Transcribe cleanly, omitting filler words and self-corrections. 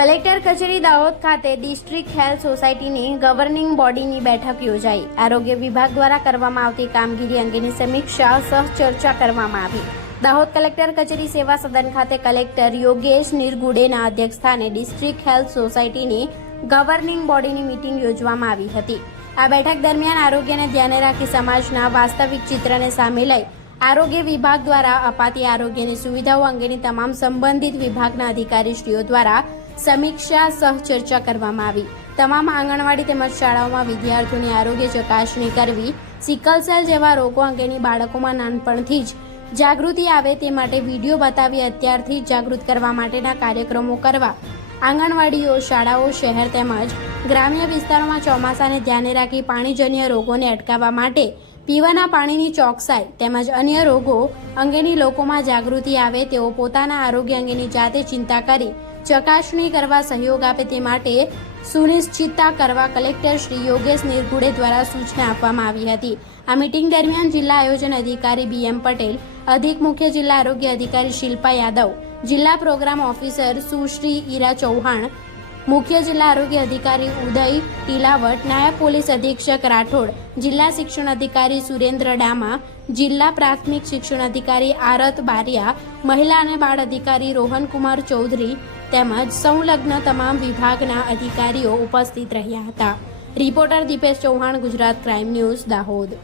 Collector કચેરી દાહોદ ખાતે district health સોસાયટીની ગવર્નિંગ બોડીની બેઠક યોજાઈ. આરોગ્ય વિભાગ દ્વારા કરવામાં આવતી કામગીરી અંગેની સમીક્ષા સહ-ચર્ચા કરવામાં આવી. દાહોદ કલેક્ટર કચેરી સેવા સદન ખાતે કલેક્ટર યોગેશ નિરગુડેના અધ્યક્ષસ્થાને ડિસ્ટ્રિક્ટ હેલ્થ સોસાયટીની ગવર્નિંગ બોડીની મીટિંગ યોજવામાં આવી હતી. આ બેઠક દરમિયાન આરોગ્યને ધ્યાને રાખી સમાજના વાસ્તવિક ચિત્રને સામે લઈ આરોગ્ય વિભાગ દ્વારા અપાતી આરોગ્યની સુવિધાઓ અંગેની તમામ સંબંધિત વિભાગના અધિકારીશ્રીઓ દ્વારા સમીક્ષા સહ-ચર્ચા કરવામાં આવી. તમામ આંગણવાડી તેમજ શાળાઓમાં વિદ્યાર્થીઓની આરોગ્ય ચકાસણી કરવી, સિકલ સેલ જેવા રોગો અંગેની બાળકોમાં નાનપણથી જ જાગૃતિ આવે તે માટે વિડીયો બતાવી અત્યારથી જ જાગૃત કરવા માટેના કાર્યક્રમો કરવા, આંગણવાડીઓ, શાળાઓ, શહેર તેમજ ગ્રામ્ય વિસ્તારોમાં ચોમાસાને ધ્યાને રાખી પાણીજન્ય રોગોને અટકાવવા માટે પીવાના પાણીની ચોકસાઈ તેમજ અન્ય રોગો અંગેની લોકોમાં જાગૃતિ આવે તેઓ પોતાના આરોગ્ય અંગેની જાતે ચિંતા કરી ચકાસણી કરવા સહયોગ આપે તે માટે સુનિશ્ચિતતા કરવા કલેક્ટર શ્રી યોગેશ નિરગુડે દ્વારા સૂચના આપવામાં આવી હતી. આ મીટિંગ દરમિયાન જિલ્લા આયોજન અધિકારી BM પટેલ, અધિક મુખ્ય જિલ્લા આરોગ્ય અધિકારી શિલ્પા યાદવ, જિલ્લા પ્રોગ્રામ ઓફિસર સુશ્રી ઈરા ચૌહાણ, મુખ્ય જિલ્લા આરોગ્ય અધિકારી ઉદય ટીલાવટ, નાયબ પોલીસ અધિક્ષક રાઠોડ, જિલ્લા શિક્ષણ અધિકારી સુરેન્દ્ર ડામા, જિલ્લા પ્રાથમિક શિક્ષણ અધિકારી આરત બારિયા, મહિલા અને બાળ અધિકારી રોહનકુમાર ચૌધરી તેમજ સંલગ્ન તમામ વિભાગના અધિકારીઓ ઉપસ્થિત રહ્યા હતા. Reporter Dipesh Chauhan, Gujarat crime news, Dahod.